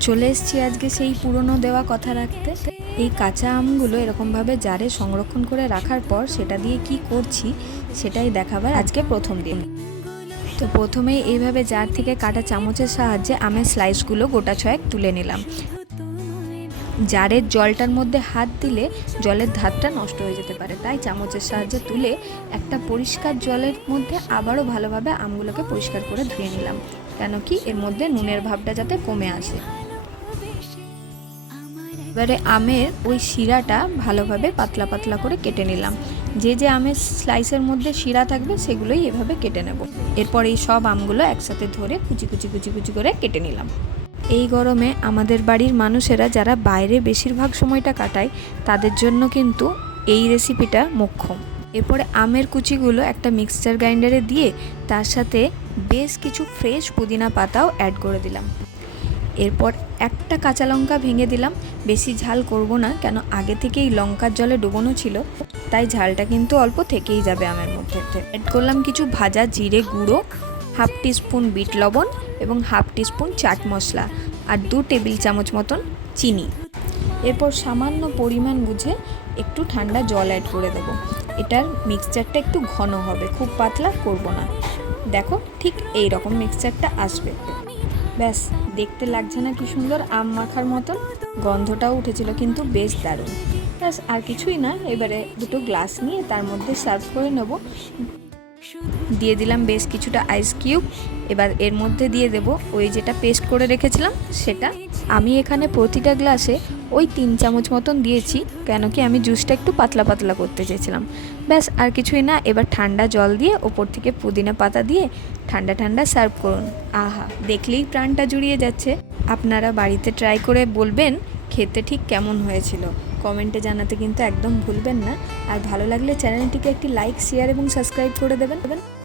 চলে এসেছি আজকে সেই পুরনো দেওয়া কথা রাখতে। এই কাঁচা আমগুলো এরকমভাবে জারে সংরক্ষণ করে রাখার পর সেটা দিয়ে কি করছি সেটাই দেখাবার আজকে প্রথম দিন। তো প্রথমেই এইভাবে জার থেকে কাটা চামচের সাহায্যে আমের স্লাইসগুলো গোটা ছয়েক তুলে নিলাম। জারের জলটার মধ্যে হাত দিলে জলের ধারটা নষ্ট হয়ে যেতে পারে। তাই চামচের সাহায্যে তুলে একটা পরিষ্কার জলের মধ্যে আবারও ভালোভাবে আমগুলোকে পরিষ্কার করে ধুয়ে নিলাম। কেন কি এর মধ্যে নুনের ভাবটা যাতে কমে আসে। এবারে আমের ওই শিরাটা ভালোভাবে পাতলা পাতলা করে কেটে নিলাম। যে যে আমের স্লাইসের মধ্যে শিরা থাকবে সেগুলোই এভাবে কেটে নেব। এরপর এই সব আমগুলো একসাথে ধরে কুচি কুচি কুচি কুচি করে কেটে নিলাম। এই গরমে আমাদের বাড়ির মানুষেরা যারা বাইরে বেশিরভাগ সময়টা কাটায়, তাদের জন্য কিন্তু এই রেসিপিটা মোক্ষম। এরপরে আমের কুচিগুলো একটা মিক্সচার গ্রাইন্ডারে দিয়ে তার সাথে বেশ কিছু ফ্রেশ পুদিনা পাতাও অ্যাড করে দিলাম। এরপর একটা কাঁচা লঙ্কা ভেঙে দিলাম। বেশি ঝাল করব না, কেন আগে থেকেই লঙ্কার জলে ডুবোনো ছিল, তাই ঝালটা কিন্তু অল্প থেকেই যাবে আমের মধ্যে। অ্যাড করলাম কিছু ভাজা জিরে গুঁড়ো, হাফ টিস্পুন বিট লবণ এবং হাফ টিস্পুন চাট মশলা আর দু টেবিল চামচ মতন চিনি। এরপর সামান্য পরিমাণ বুঝে একটু ঠান্ডা জল অ্যাড করে দেবো। এটার মিক্সচারটা একটু ঘন হবে, খুব পাতলা করব না। দেখো ঠিক এই রকম মিক্সচারটা আসবে। ব্যাস, দেখতে লাগছে না কি সুন্দর আম মাখার মতন। গন্ধটাও উঠেছিল কিন্তু বেশ দারুণ। ব্যাস, আর কিছুই না, এবারে দুটো গ্লাস নিয়ে তার মধ্যে সার্ভ করে নেব। দিয়ে দিলাম বেশ কিছুটা আইস কিউব এবার এর মধ্যে দিয়ে দেব ওই যেটা পেস্ট করে রেখেছিলাম, সেটা। আমি এখানে প্রতিটা গ্লাসে ওই তিন চামচ মতন দিয়েছি, কেন কি আমি জুসটা একটু পাতলা পাতলা করতে চেয়েছিলাম। ব্যাস, আর কিছুই না, এবার ঠান্ডা জল দিয়ে ওপর থেকে পুদিনা পাতা দিয়ে ঠান্ডা ঠান্ডা সার্ভ করুন। আহা, দেখলেই প্রাণটা জুড়িয়ে যাচ্ছে। আপনারা বাড়িতে ট্রাই করে বলবেন, খেতে ঠিক কেমন হয়েছিল। কমেন্টে জানাতে কিন্তু একদম ভুলবেন না। আর ভালো লাগলে চ্যানেলটিকে একটি লাইক, শেয়ার এবং সাবস্ক্রাইব করে দেবেন।